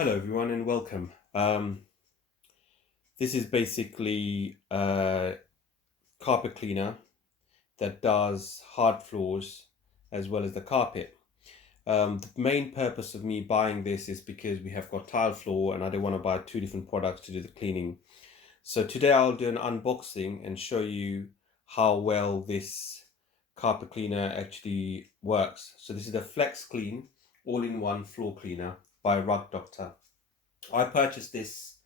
Hello everyone and welcome. This is basically a carpet cleaner that does hard floors as well as the carpet. The main purpose of me buying this is because we have got tile floor and I don't want to buy two different products to do the cleaning. So today I'll do an unboxing and show you how well this carpet cleaner actually works. So this is the FlexClean all-in-one floor cleaner by Rug Doctor. I purchased this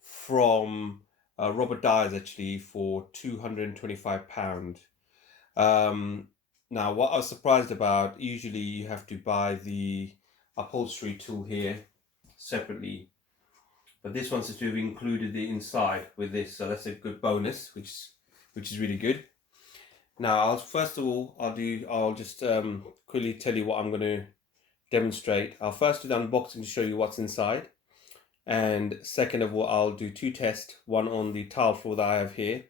from Robert Dyers actually for £225. Um, Now, what I was surprised about, usually you have to buy the upholstery tool here separately, but this one seems to have included the inside with this, so that's a good bonus, which is really good. Now, first of all, I'll just quickly tell you what I'm going to demonstrate. I'll first do the unboxing to show you what's inside. And second of all, I'll do two tests, one on the tile floor that I have here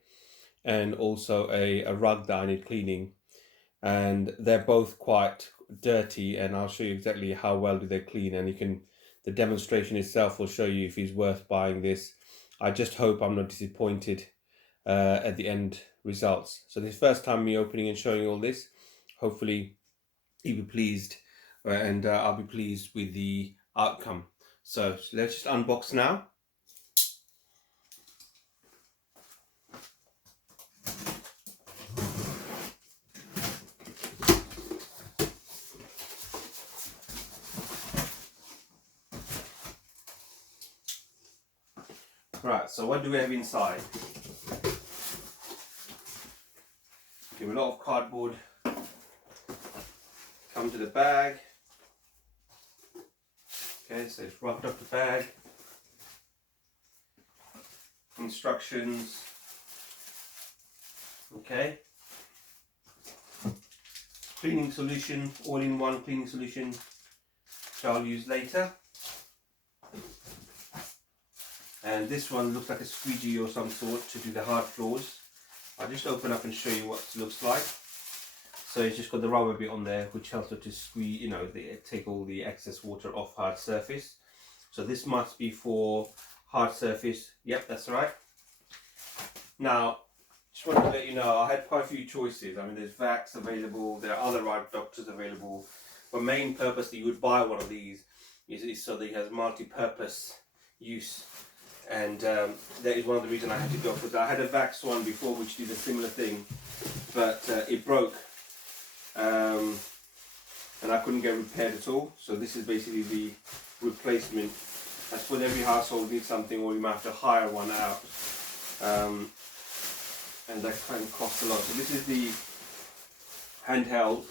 and also a rug that I need cleaning. And they're both quite dirty and I'll show you exactly how well do they clean, and the demonstration itself will show you if it's worth buying this. I just hope I'm not disappointed at the end results. So this is the first time me opening and showing you all this. Hopefully you'll be pleased and I'll be pleased with the outcome. So let's just unbox now. Right, so what do we have inside? We have a lot of cardboard. Come to the bag. Okay, so it's wrapped up the bag. Instructions. Okay. Cleaning solution, all-in-one cleaning solution, which I'll use later. And this one looks like a squeegee or some sort to do the hard floors. I'll just open up and show you what it looks like. So it's just got the rubber bit on there, which helps it to squeeze, take all the excess water off hard surface. So this must be for hard surface. Yep, that's right. Now, just wanted to let you know, I had quite a few choices. I mean, there's Vax available, there are other Rug Doctors available. But main purpose that you would buy one of these is so that it has multi-purpose use. And that is one of the reasons I had to go for that. I had a Vax one before which did a similar thing, but it broke. And I couldn't get repaired at all. So this is basically the replacement. I suppose every household needs something, or you might have to hire one out. And that kind of costs a lot. So this is the handheld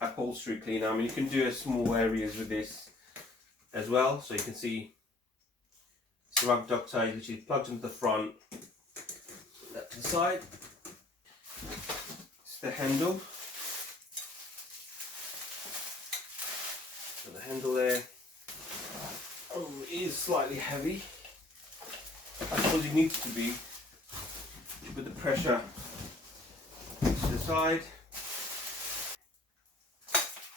upholstery cleaner. I mean, you can do small areas with this as well. So you can see it's a Rug Doctor, which is plugged into the front. That to the side. It's the handle. So the handle there. Oh, it is slightly heavy. I suppose it needs to be. You put the pressure to the side.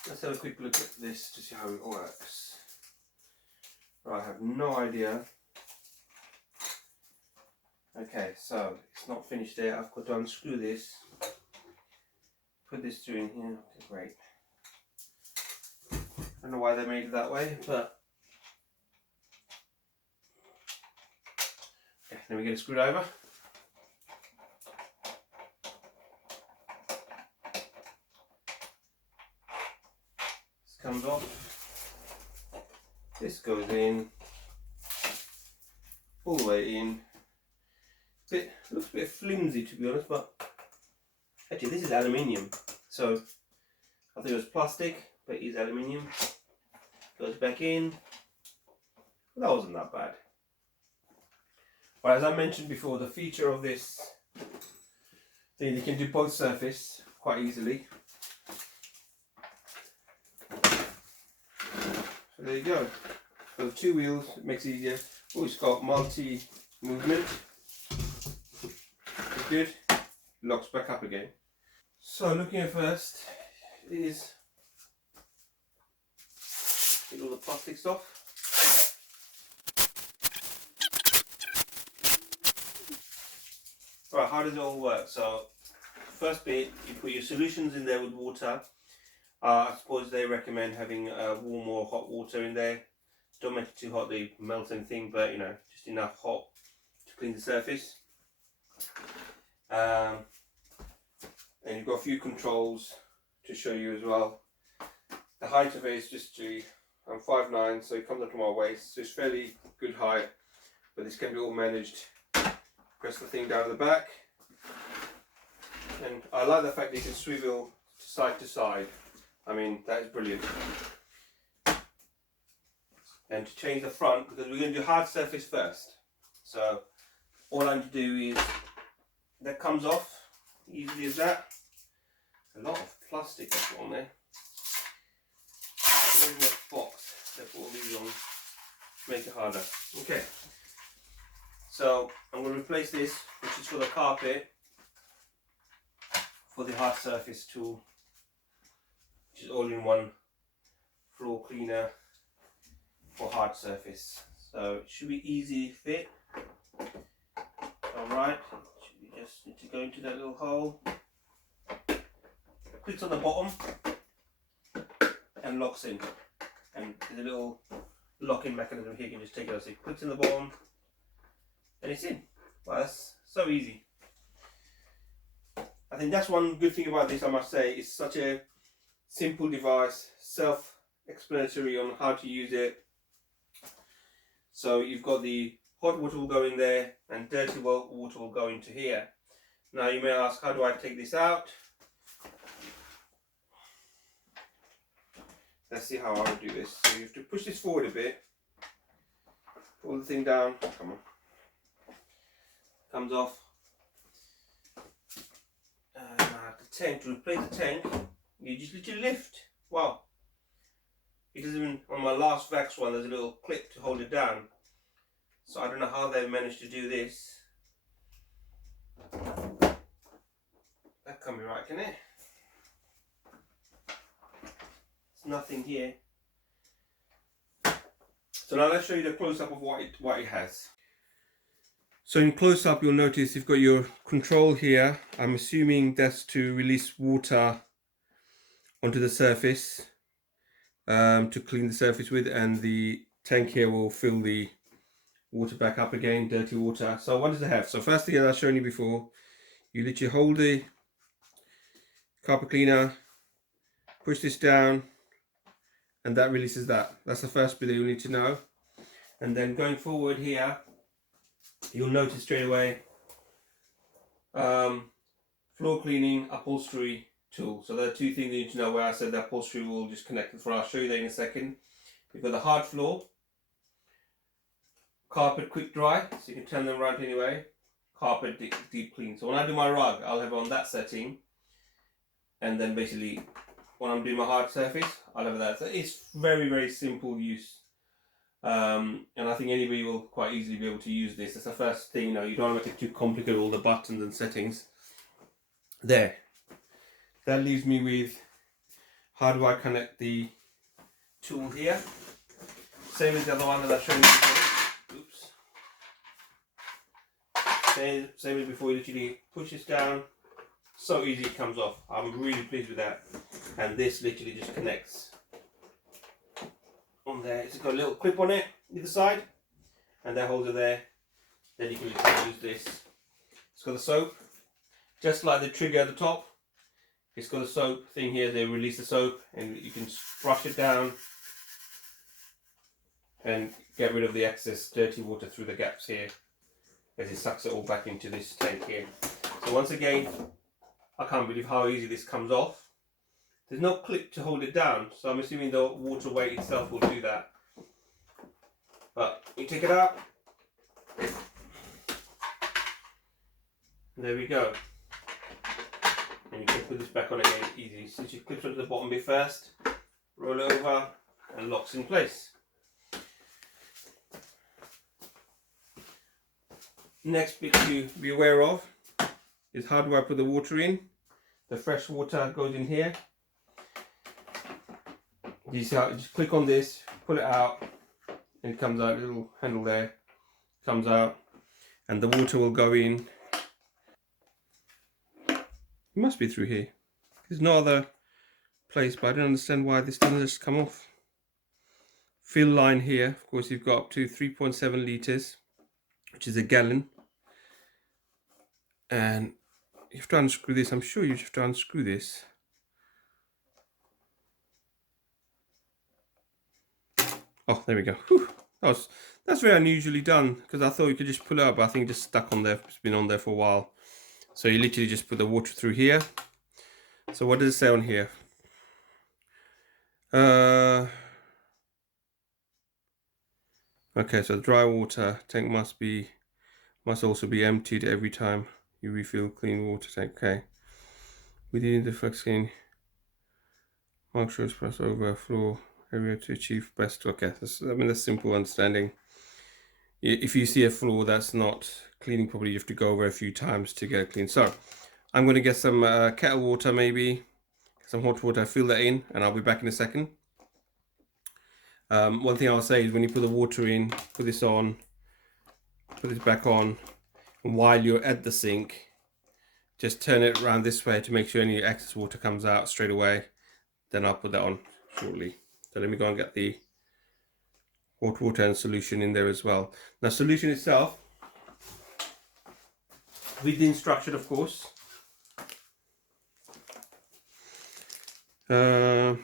Let's have a quick look at this to see how it works. I have no idea. Okay, so it's not finished there. I've got to unscrew this. Put this through in here. Okay, great. I don't know why they made it that way, but okay, then we get a screwdriver. This comes off. This goes in, all the way in. Looks a bit flimsy to be honest, but actually this is aluminium. So I think it was plastic, but it is aluminium. Goes back in. That wasn't that bad. But as I mentioned before, the feature of this thing, you can do both surface quite easily. So there you go. So the two wheels, it makes it easier. Oh, it's got multi-movement. Good. Locks back up again. So looking at first is get all the plastics off. Right, how does it all work? So first bit, you put your solutions in there with water. I suppose they recommend having warm or hot water in there. Don't make it too hot, they melt anything, but you know, just enough hot to clean the surface. And you've got a few controls to show you as well. The height of it is just I'm 5'9", so it comes up to my waist, so it's fairly good height, but this can be all managed. Press the thing down at the back, and I like the fact that you can swivel side to side. I mean, that is brilliant. And to change the front, because we're going to do hard surface first, so all I need to do is, that comes off, easily as that. A lot of plastic I've got on there. In the box, they put all these on to make it harder. Okay, so I'm going to replace this, which is for the carpet, for the hard surface tool, which is all-in-one floor cleaner for hard surface. So it should be easy fit. Alright, we just need to go into that little hole. Clicks on the bottom and locks in. And there's a little locking mechanism here, you can just take it out. So it clicks in the bottom and it's in. Well, that's so easy. I think that's one good thing about this, I must say. It's such a simple device, self-explanatory on how to use it. So you've got the hot water will go in there and dirty water will go into here. Now you may ask, how do I take this out? Let's see how I would do this. So you have to push this forward a bit, pull the thing down, come on, comes off. Now the tank, to replace the tank, you just literally lift. Wow. It doesn't even, on my last Vax one, there's a little clip to hold it down. So I don't know how they've managed to do this. That can't be right, can it? There's nothing here. So now let's show you the close-up of what it has. So in close-up, you'll notice you've got your control here. I'm assuming that's to release water onto the surface, to clean the surface with, and the tank here will fill the water back up again, dirty water. So what does it have? So first thing, as I've shown you before, you literally hold the carpet cleaner, push this down, and that releases that. That's the first bit that you'll need to know. And then going forward here, you'll notice straight away floor cleaning upholstery tool. So there are two things you need to know, where I said the upholstery will just connect it for. I'll show you that in a second. You've got the hard floor, carpet quick dry, so you can turn them around anyway, carpet deep clean. So when I do my rug, I'll have it on that setting, and then basically when I'm doing my hard surface, I'll have that. So it's very, very simple use. And I think anybody will quite easily be able to use this. That's the first thing, you know, you don't want to make it too complicated, all the buttons and settings. There. That leaves me with, how do I connect the tool here? Same as the other one that I've shown you before. Oops. Same as before, you literally push this down. So easy it comes off. I'm really pleased with that. And this literally just connects on there. It's got a little clip on it, either side, and that holds it there. Then you can literally use this. It's got the soap, just like the trigger at the top. It's got a soap thing here. They release the soap, and you can brush it down and get rid of the excess dirty water through the gaps here, as it sucks it all back into this tank here. So once again, I can't believe how easy this comes off. There's no clip to hold it down, so I'm assuming the water weight itself will do that. But you take it out. There we go. And you can put this back on again easy. So you clip onto the bottom bit first, roll it over, and locks in place. Next bit to be aware of is, how do I put the water in? The fresh water goes in here. You see how, just click on this, pull it out, and it comes out, a little handle there, comes out, and the water will go in It must be through here. There's no other place, but I don't understand why this doesn't just come off. Fill line here, of course, you've got up to 3.7 litres, which is a gallon. And you have to unscrew this. I'm sure you have to unscrew this. Oh, there we go. Whew. That's very unusually done, because I thought you could just pull it up, but I think it just stuck on there. It's been on there for a while. So you literally just put the water through here. So what does it say on here? Okay, so dry water tank must also be emptied every time you refill clean water tank. Okay. Within the FlexClean, mark shows press over floor area to achieve best. Okay, that's simple understanding. If you see a floor that's not cleaning properly, you have to go over a few times to get it clean. So I'm going to get some kettle water, maybe some hot water, fill that in, and I'll be back in a second. One thing I'll say is when you put the water in, put this on, put this back on, and while you're at the sink, just turn it around this way to make sure any excess water comes out straight away. Then I'll put that on shortly. So let me go and get the hot water and solution in there as well. Now, solution itself, with the instruction, of course.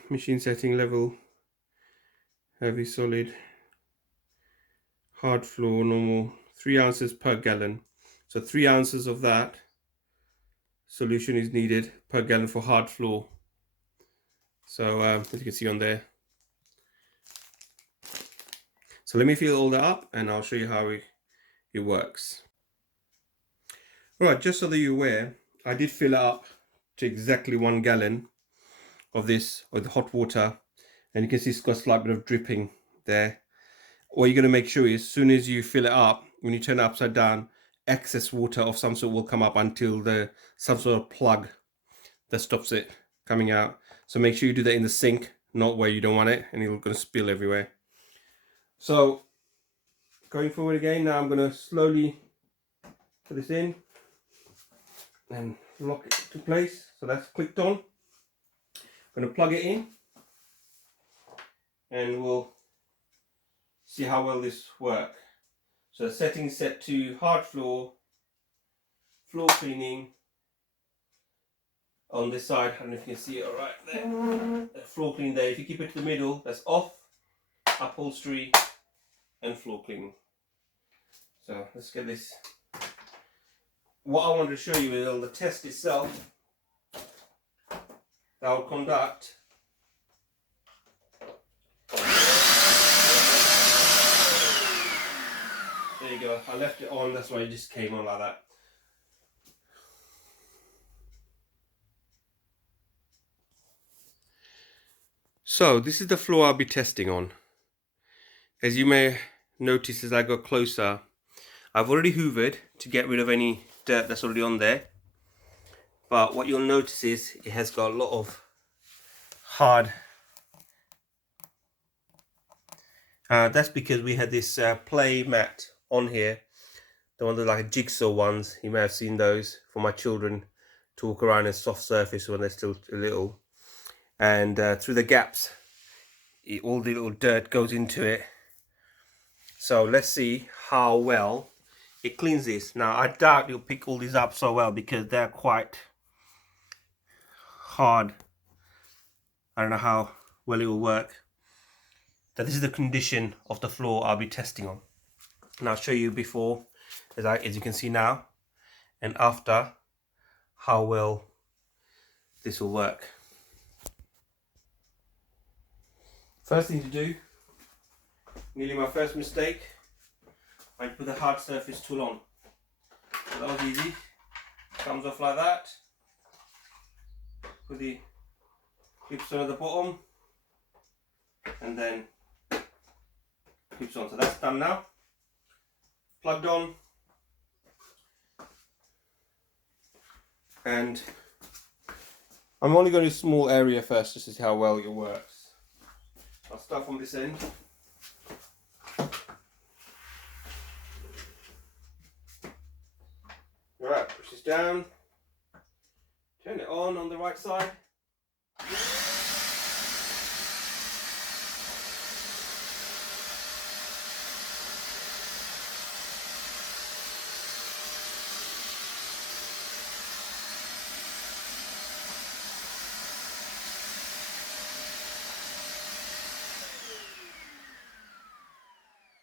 Machine setting level, heavy solid, hard floor, normal, 3 ounces per gallon. So 3 ounces of that solution is needed per gallon for hard floor. So as you can see on there. So let me fill all that up and I'll show you how it works. Alright, just so that you're aware, I did fill it up to exactly 1 gallon of this, of the hot water, and you can see it's got a slight bit of dripping there. What you're going to make sure is, as soon as you fill it up, when you turn it upside down, excess water of some sort will come up until some sort of plug that stops it coming out. So make sure you do that in the sink, not where you don't want it, and it's going to spill everywhere. So going forward again, now I'm going to slowly put this in and lock it to place. So that's clicked on. I'm going to plug it in and we'll see how well this works. So the settings set to hard floor, floor cleaning on this side. I don't know if you can see it all right there. The floor cleaning there. If you keep it to the middle, that's off, upholstery and floor cleaning. So let's get this. What I wanted to show you is on the test itself that I'll conduct. There you go, I left it on, that's why it just came on like that. So this is the floor I'll be testing on. As you may notice as I go closer, I've already hoovered to get rid of any dirt that's already on there. But what you'll notice is it has got a lot of hard. That's because we had this play mat on here. The one that like jigsaw ones, you may have seen those for my children to walk around in soft surface when they're still little. And through the gaps, all the little dirt goes into it. So let's see how well it cleans this. Now I doubt you'll pick all these up so well because they're quite hard. I don't know how well it will work. But this is the condition of the floor I'll be testing on. And I'll show you before, as you can see now, and after, how well this will work. First thing to do, nearly my first mistake, I put the hard surface tool on. So that was easy. Comes off like that. Put the clips on at the bottom, and then clips on. So that's done now. Plugged on, and I'm only going to do a small area first just to see how well it works. I'll start from this end. Alright, push this down, Turn it on the right side.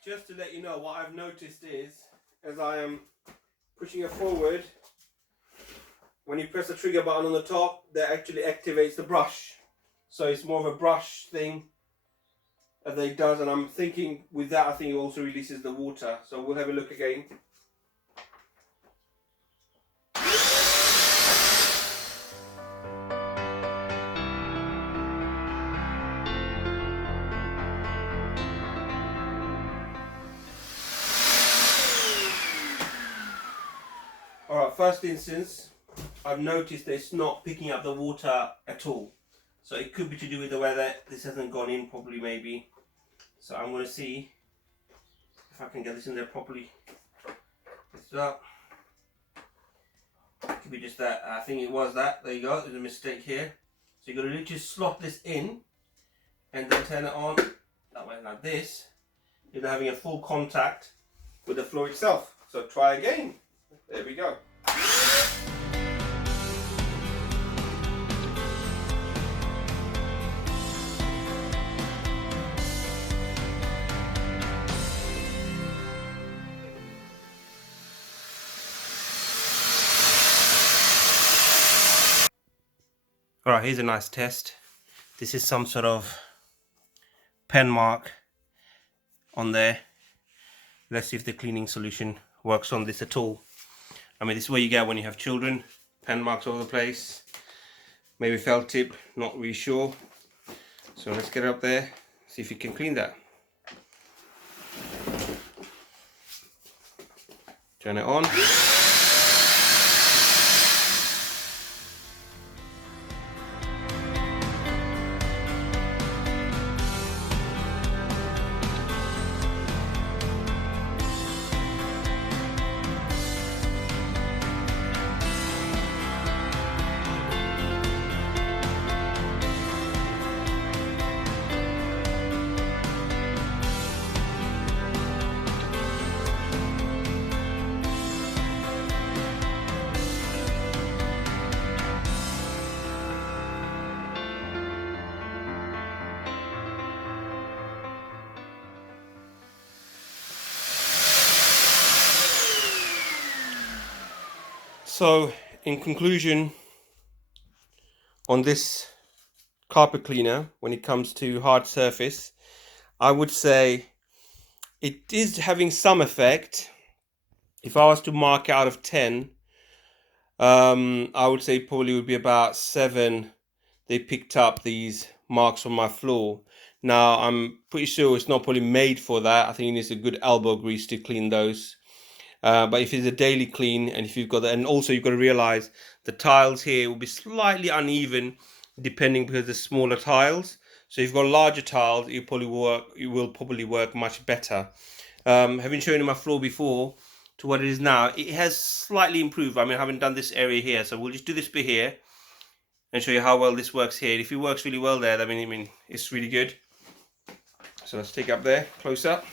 Just to let you know, what I've noticed is, as I am pushing it forward, when you press the trigger button on the top, that actually activates the brush. So it's more of a brush thing that it does, and I'm thinking with that, I think it also releases the water. So we'll have a look again. Alright, first instance, I've noticed that it's not picking up the water at all. So it could be to do with the way that this hasn't gone in properly, maybe. So I'm going to see if I can get this in there properly. Lift it up. Could be just that. I think it was that. There you go. There's a mistake here. So you're going to literally slot this in and then turn it on that way, like this. You're having a full contact with the floor itself. So try again. There we go. Alright, here's a nice test. This is some sort of pen mark on there. Let's see if the cleaning solution works on this at all. I mean, this is what you get when you have children. Pen marks all over the place. Maybe felt tip, not really sure. So let's get it up there, see if you can clean that. Turn it on. So, in conclusion, on this carpet cleaner, when it comes to hard surface, I would say it is having some effect. If I was to mark out of 10, I would say probably would be about 7. They picked up these marks on my floor. Now, I'm pretty sure it's not probably made for that. I think it needs a good elbow grease to clean those. But if it's a daily clean, and if you've got that, and also you've got to realize the tiles here will be slightly uneven depending, because they're smaller tiles. So if you've got larger tiles, it will probably work much better. Having shown you my floor before to what it is now, it has slightly improved. I mean, I haven't done this area here, so we'll just do this bit here and show you how well this works here. If it works really well there, I mean it's really good. So let's take it up there, close up.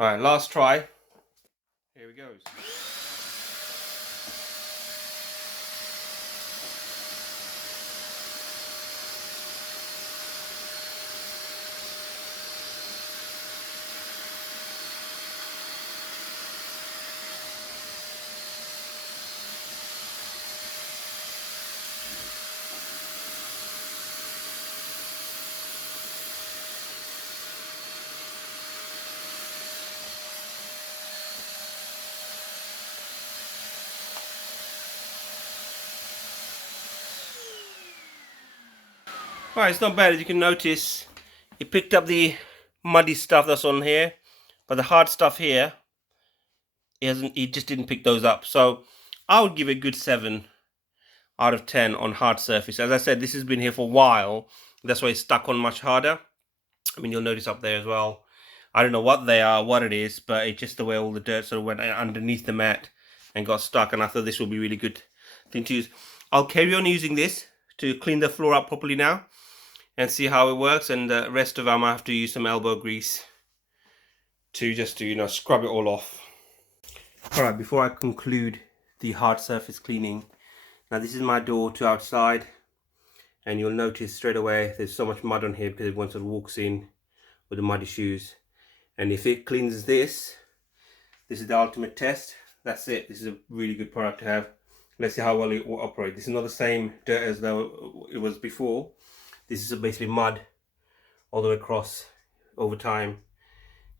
Alright, last try. Here it goes. Alright, it's not bad. As you can notice, it picked up the muddy stuff that's on here, but the hard stuff here, it just didn't pick those up. So I would give it a good 7 out of 10 on hard surface. As I said, this has been here for a while. That's why it's stuck on much harder. I mean, you'll notice up there as well. I don't know what they are, what it is, but it's just the way all the dirt sort of went underneath the mat and got stuck, and I thought this will be really good thing to use. I'll carry on using this to clean the floor up properly now and see how it works, and the rest of them I have to use some elbow grease to just to scrub it all off. Alright, before I conclude the hard surface cleaning, now this is my door to outside, and you'll notice straight away there's so much mud on here because everyone sort of walks in with the muddy shoes. And if it cleans this is the ultimate test. That's it. This is a really good product to have. Let's see how well it will operate. This is not the same dirt as though it was before. This is basically mud all the way across. Over time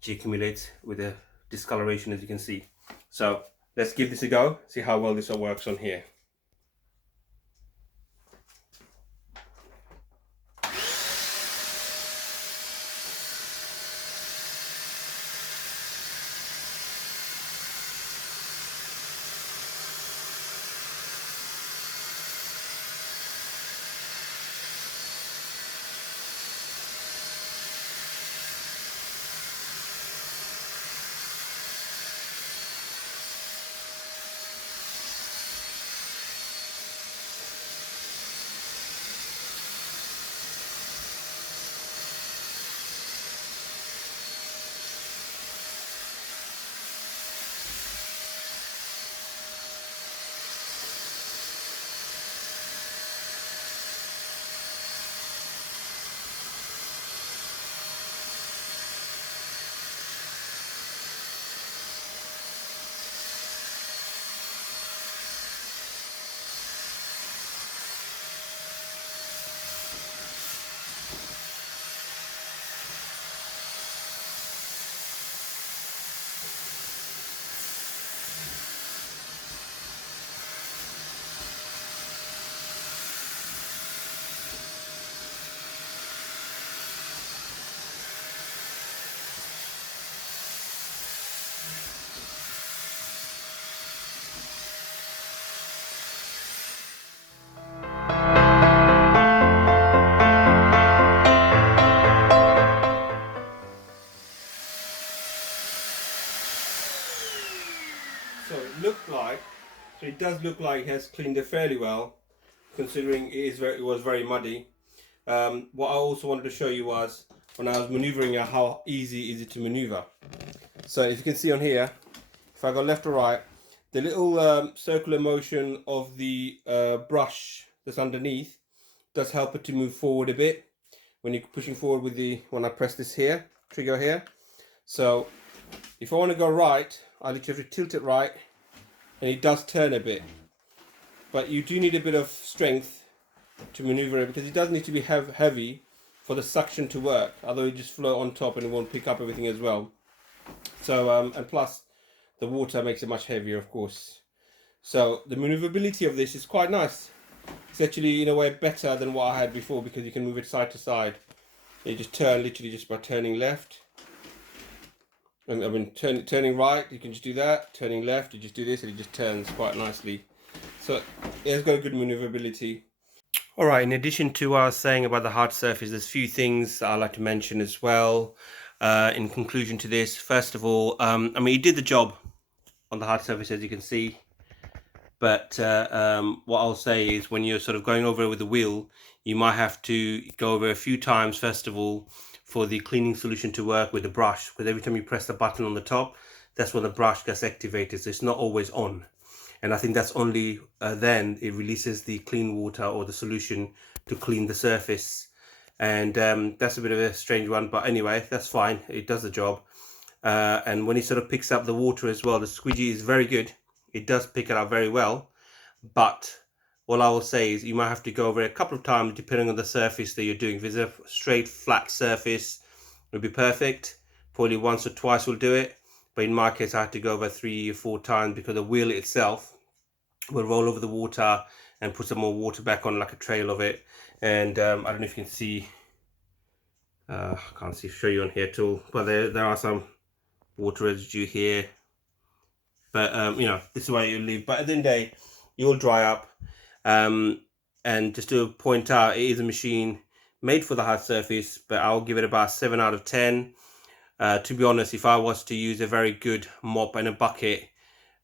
it accumulates with a discoloration, as you can see. So let's give this a go, see how well this all works on here. So it does look like it has cleaned it fairly well, considering it was very muddy. What I also wanted to show you was when I was maneuvering it, how easy is it to maneuver. So if you can see on here, if I go left or right, the little circular motion of the brush that's underneath does help it to move forward a bit when you're pushing forward with when I press this here, trigger here. So if I want to go right, I literally have to tilt it right, and it does turn a bit. But you do need a bit of strength to maneuver it, because it does need to be heavy for the suction to work, although it just float on top and it won't pick up everything as well. So and plus the water makes it much heavier, of course. So the maneuverability of this is quite nice. It's actually in a way better than what I had before, because you can move it side to side. You just turn literally just by turning left. And I mean turning right, you can just do that. Turning left, you just do this and it just turns quite nicely. So it's got a good maneuverability. Alright, in addition to what I was saying about the hard surface, there's a few things I'd like to mention as well. In conclusion to this, first of all, I mean, he did the job on the hard surface, as you can see. But what I'll say is, when you're sort of going over it with the wheel, you might have to go over a few times, first of all, for the cleaning solution to work with the brush. Because every time you press the button on the top, that's when the brush gets activated. So it's not always on. And I think that's only then it releases the clean water or the solution to clean the surface. And that's a bit of a strange one, but anyway, that's fine. It does the job. And when it sort of picks up the water as well, the squeegee is very good. It does pick it up very well. But all I will say is you might have to go over it a couple of times depending on the surface that you're doing. If it's a straight flat surface, it would be perfect. Probably once or twice will do it. But in my case, I had to go over 3 or 4 times, because the wheel itself will roll over the water and put some more water back on, like a trail of it. And I don't know if you can see, I can't show you on here at all, but there are some water residue here. But you know, this is why you leave. But at the end of the day, it will dry up. And just to point out, it is a machine made for the hard surface, but I'll give it about 7 out of 10. To be honest, if I was to use a very good mop and a bucket,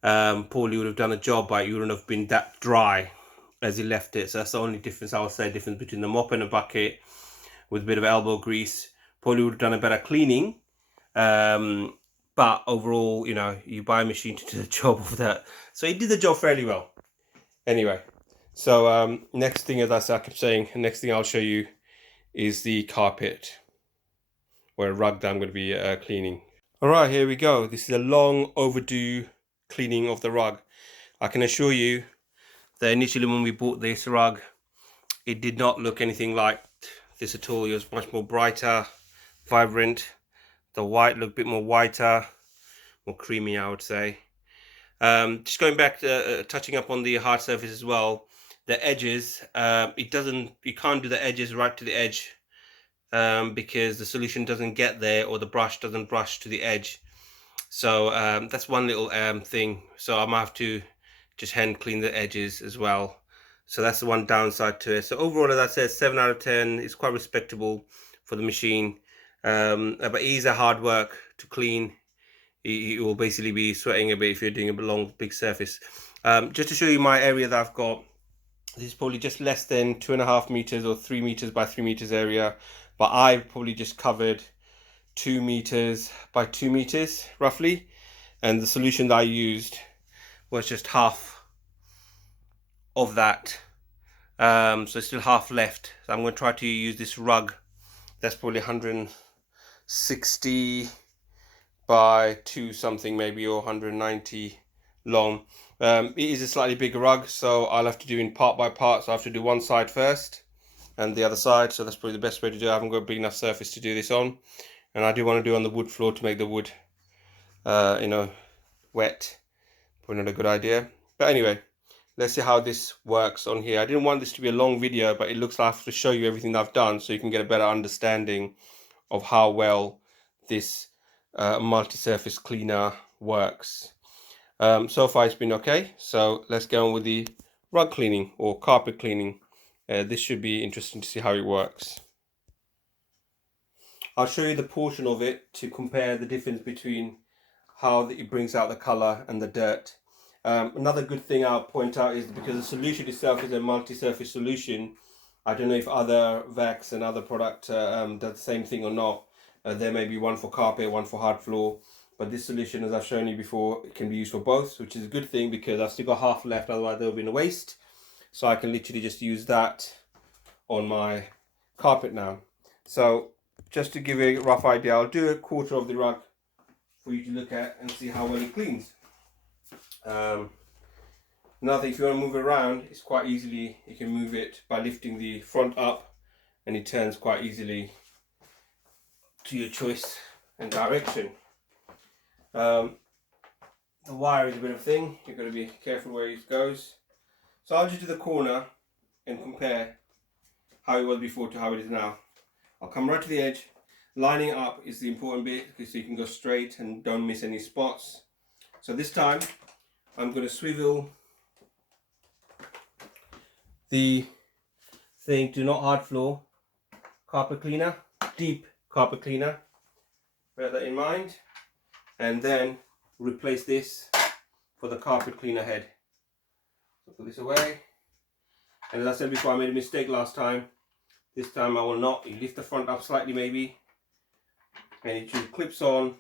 Paulie would have done a job, but it wouldn't have been that dry as he left it. So that's the only difference, I would say, difference between the mop and a bucket with a bit of elbow grease. Paulie would have done a better cleaning. But overall, you know, you buy a machine to do the job of that. So he did the job fairly well. Anyway, so next thing, as I kept saying, next thing I'll show you is the carpet, or a rug that I'm going to be cleaning. All right, here we go. This is a long overdue cleaning of the rug. I can assure you that initially when we bought this rug, it did not look anything like this at all. It was much more brighter, vibrant. The white looked a bit more whiter, more creamy, I would say. Just going back to touching up on the hard surface as well, the edges, you can't do the edges right to the edge because the solution doesn't get there, or the brush doesn't brush to the edge. So that's one little thing. So I might have to just hand clean the edges as well. So that's the one downside to it. So overall, as I said, 7 out of 10 is quite respectable for the machine. But it is a hard work to clean. You will basically be sweating a bit if you're doing a long, big surface. Just to show you my area that I've got, this is probably just less than 2.5 meters or 3 meters by 3 meters area. But I probably just covered 2 meters by 2 meters roughly. And the solution that I used was just half of that. So still half left. So I'm going to try to use this rug. That's probably 160 by 2 something maybe, or 190 long. It is a slightly bigger rug, so I'll have to do in part by part. So I have to do one side first and the other side. So that's probably the best way to do it. I haven't got a big enough surface to do this on, and I do want to do on the wood floor to make the wood wet. Probably not a good idea, but anyway, let's see how this works on here. I didn't want this to be a long video, but it looks like I have to show you everything that I've done so you can get a better understanding of how well this multi-surface cleaner works. So far it's been okay, so let's get on with the rug cleaning or carpet cleaning. This should be interesting to see how it works. I'll show you the portion of it to compare the difference between how it brings out the color and the dirt. Another good thing I'll point out is because the solution itself is a multi-surface solution. I don't know if other Vacs and other product does the same thing or not. There may be one for carpet, one for hard floor, but this solution, as I've shown you before, it can be used for both, which is a good thing because I've still got half left, otherwise there will be a waste. So I can literally just use that on my carpet now. So just to give you a rough idea, I'll do a quarter of the rug for you to look at and see how well it cleans. Another thing, if you want to move it around, it's quite easily, you can move it by lifting the front up, and it turns quite easily to your choice and direction. The wire is a bit of a thing, you've got to be careful where it goes. So I'll just do the corner and compare how it was before to how it is now. I'll come right to the edge. Lining up is the important bit, so you can go straight and don't miss any spots. So this time I'm going to swivel the thing to not hard floor carpet cleaner, deep carpet cleaner. Bear that in mind, and then replace this for the carpet cleaner head. So put this away, and as I said before, I made a mistake last time. This time I will not. You lift the front up slightly maybe, and it just clips on.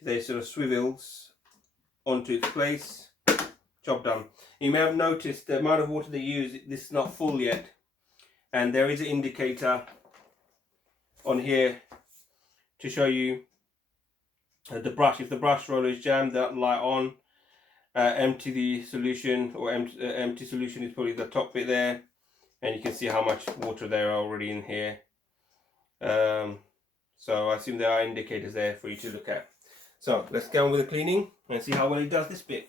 They sort of swivels onto its place. Job done. You may have noticed the amount of water they use, this is not full yet, and there is an indicator on here to show you the brush. If the brush roller is jammed, that light on. Empty the solution, or empty solution is probably the top bit there, and you can see how much water there are already in here. So I assume there are indicators there for you to look at. So let's get on with the cleaning and see how well it does this bit.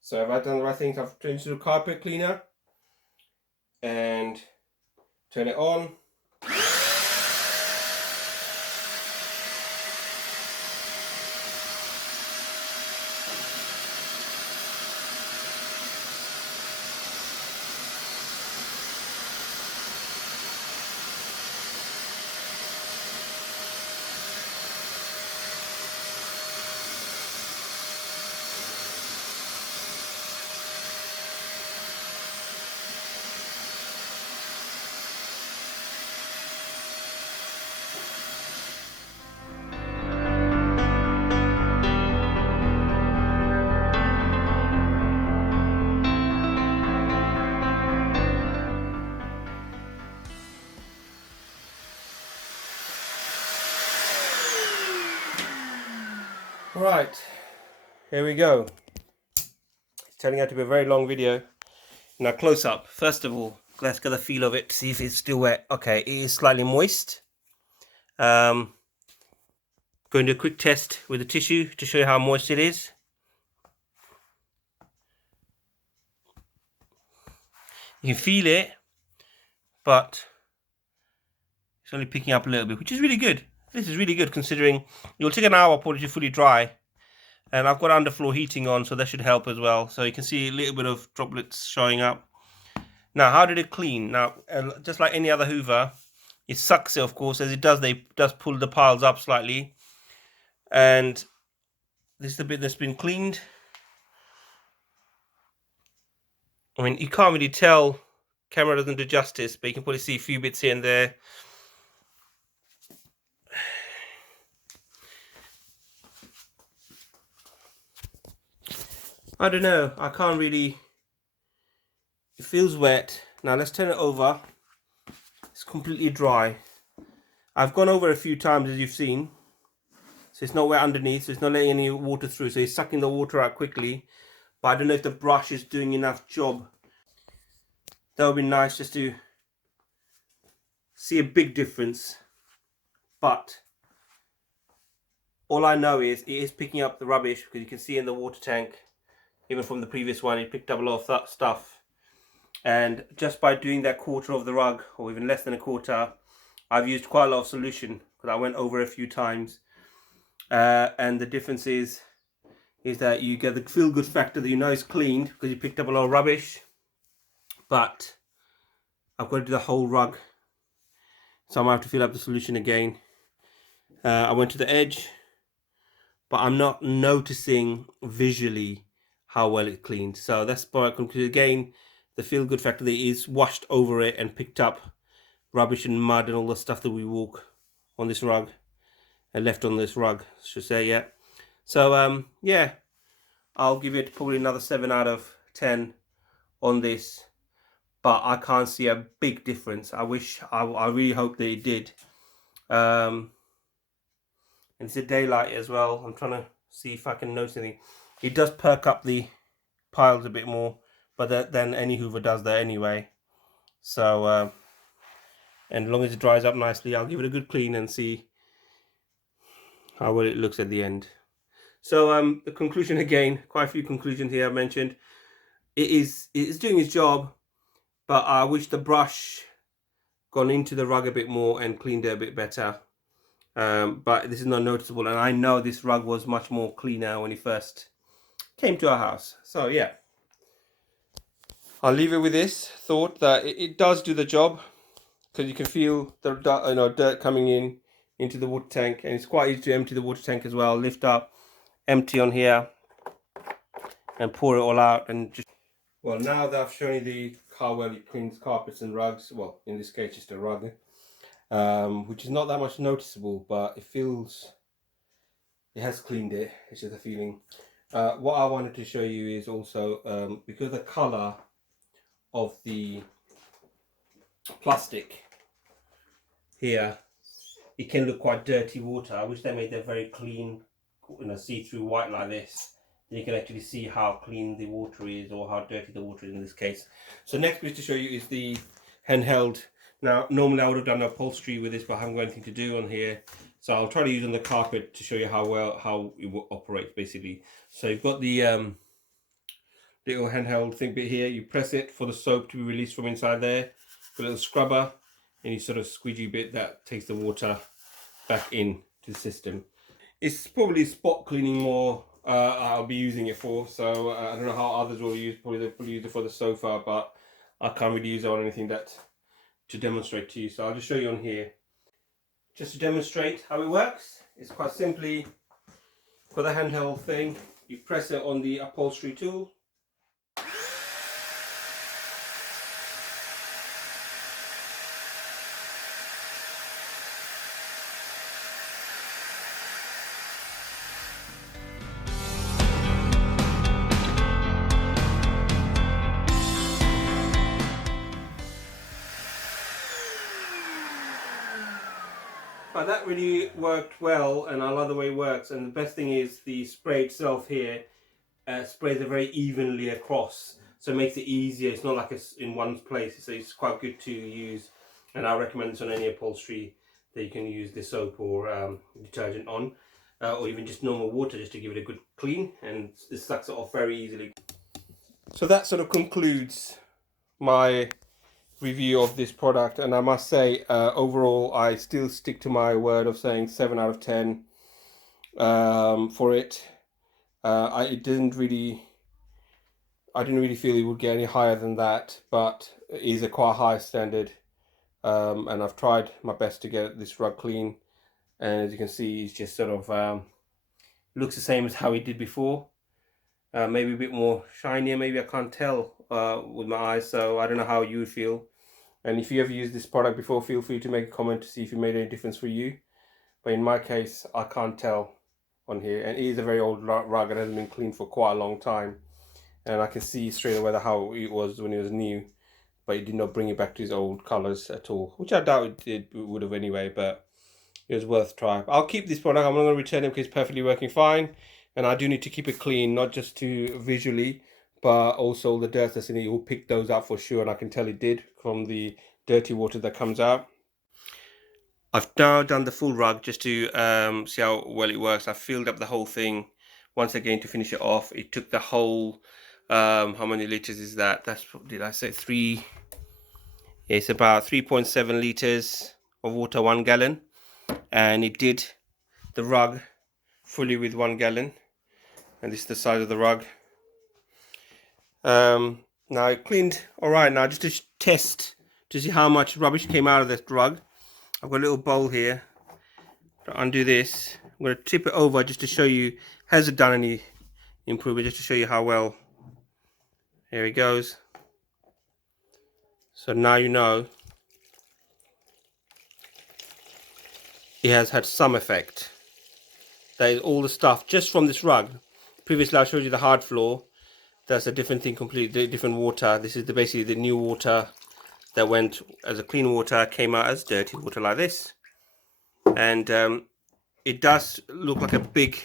So have I done the right things? I've turned it to the carpet cleaner and turn it on. Right, here we go. It's turning out to be a very long video. Now close up. First of all, let's get a feel of it to see if it's still wet. Okay, it is slightly moist. Going to do a quick test with a tissue to show you how moist it is. You can feel it, but it's only picking up a little bit, which is really good. This is really good considering it'll take an hour probably to fully dry. And I've got underfloor heating on, so that should help as well. So you can see a little bit of droplets showing up. Now, how did it clean? Now, just like any other Hoover, it sucks it, of course, as it does. Does pull the piles up slightly. And this is the bit that's been cleaned. I mean, you can't really tell. Camera doesn't do justice, but you can probably see a few bits here and there. I don't know. I can't really. It feels wet. Now let's turn it over. It's completely dry. I've gone over a few times, as you've seen. So it's not wet underneath, so it's not letting any water through. So it's sucking the water out quickly. But I don't know if the brush is doing enough job. That would be nice just to see a big difference. But all I know is it is picking up the rubbish, because you can see in the water tank, even from the previous one, it picked up a lot of that stuff. And just by doing that quarter of the rug, or even less than a quarter, I've used quite a lot of solution, because I went over a few times. And the difference is that you get the feel good factor that you know is cleaned because you picked up a lot of rubbish. But I've got to do the whole rug, so I might have to fill up the solution again. I went to the edge, but I'm not noticing visually how well it cleaned. So that's why I conclude again, the feel good factor that is washed over it and picked up rubbish and mud and all the stuff that we walk on this rug and left on this rug, I should say. Yeah. So yeah, I'll give it probably another 7 out of 10 on this, but I can't see a big difference. I really hope that it did. And it's a daylight as well. I'm trying to see if I can notice anything. It does perk up the piles a bit more, but than any Hoover does there anyway. So and as long as it dries up nicely, I'll give it a good clean and see how well it looks at the end. So the conclusion again, quite a few conclusions here I've mentioned. It is doing its job, but I wish the brush gone into the rug a bit more and cleaned it a bit better. But this is not noticeable, and I know this rug was much more cleaner when it first came to our house. So yeah, I'll leave it with this thought that it does do the job, because you can feel the dirt coming into the water tank, and it's quite easy to empty the water tank as well. Lift up, empty on here, and pour it all out. And just, well, now that I've shown you how well it cleans carpets and rugs, well, in this case just a rug, which is not that much noticeable, but it has cleaned it. It's just a feeling. What I wanted to show you is also because the color of the plastic here, it can look quite dirty water. I wish they made that very clean, see-through white like this. Then you can actually see how clean the water is, or how dirty the water is in this case. So next piece to show you is the handheld. Now normally I would have done upholstery with this, but I haven't got anything to do on here, so I'll try to use on the carpet to show you how it will operate basically. So you've got the little handheld thing bit here. You press it for the soap to be released from inside there. Got a little scrubber, and you sort of squeegee bit that takes the water back in to the system. It's probably spot cleaning more I'll be using it for, so I don't know how others will use. Probably they'll use it for the sofa, but I can't really use it on anything to demonstrate to you. So I'll just show you on here, just to demonstrate how it works. It's quite simply, for the handheld thing, you press it on the upholstery tool. that really worked well, and I love the way it works. And the best thing is the spray itself here sprays it very evenly across, so it makes it easier. It's not like it's in one place, so it's quite good to use. And I recommend this on any upholstery that you can use this soap or detergent on, or even just normal water just to give it a good clean, and it sucks it off very easily. So that sort of concludes my review of this product, and I must say overall I still stick to my word of saying 7 out of 10 for it. I didn't really feel it would get any higher than that, but it is a quite high standard, and I've tried my best to get this rug clean, and as you can see it's just sort of looks the same as how it did before. Maybe a bit more shinier, maybe, I can't tell with my eyes, so I don't know how you would feel. And if you ever used this product before, feel free to make a comment to see if it made any difference for you. But in my case, I can't tell on here, and it is a very old rug. It hasn't been cleaned for quite a long time, and I can see straight away how it was when it was new, but it did not bring it back to its old colors at all, which I doubt it would have anyway, but it was worth a try. I'll keep this product. I'm not going to return it because it's perfectly working fine, and I do need to keep it clean, not just to visually, but also the dirt that's in it will pick those up for sure, and I can tell it did from the dirty water that comes out. I've now done the full rug just to see how well it works. I filled up the whole thing once again to finish it off. It took the whole, how many liters is that? That's, did I say 3? It's about 3.7 liters of water, 1 gallon, and it did the rug fully with 1 gallon, and this is the size of the rug. Now I cleaned alright. Now just to test to see how much rubbish came out of this rug, I've got a little bowl here. To undo this, I'm going to tip it over just to show you, has it done any improvement, just to show you how well. Here it goes. So now you know it has had some effect. That is all the stuff just from this rug. Previously I showed you the hard floor. That's a different thing, completely different water. This is basically the new water that went as a clean water, came out as dirty water like this. And it does look like a big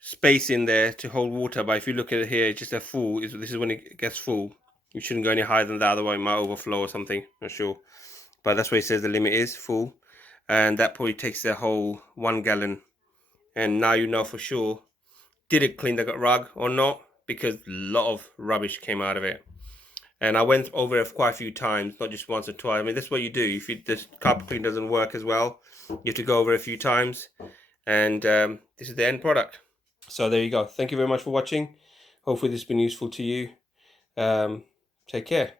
space in there to hold water, but if you look at it here, it's just a full. This is when it gets full. You shouldn't go any higher than that, otherwise it might overflow or something, not sure. But that's where it says the limit is full, and that probably takes the whole 1 gallon. And now you know for sure, did it clean the rug or not, because a lot of rubbish came out of it. And I went over it quite a few times, not just once or twice. I mean, that's what you do. If this carpet clean doesn't work as well, you have to go over it a few times. And this is the end product. So there you go. Thank you very much for watching. Hopefully this has been useful to you. Take care.